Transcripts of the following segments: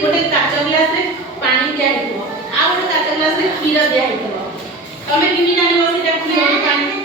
गोटे काच ग्लास रे पानी दिया हितो आ गोटे काच ग्लास रे खीर दिया हितो तमे किमी जानिबो सेटा खीर पानी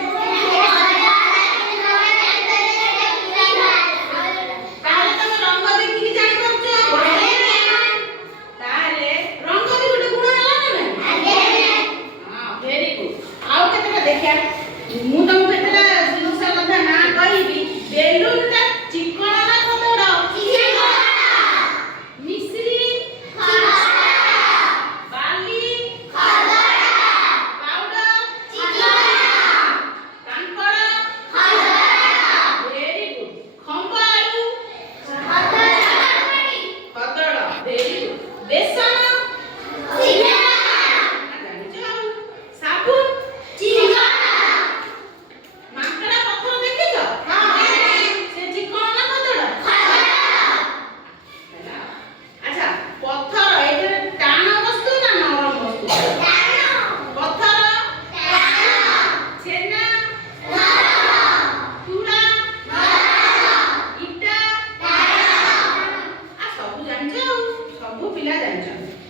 सब पिला जान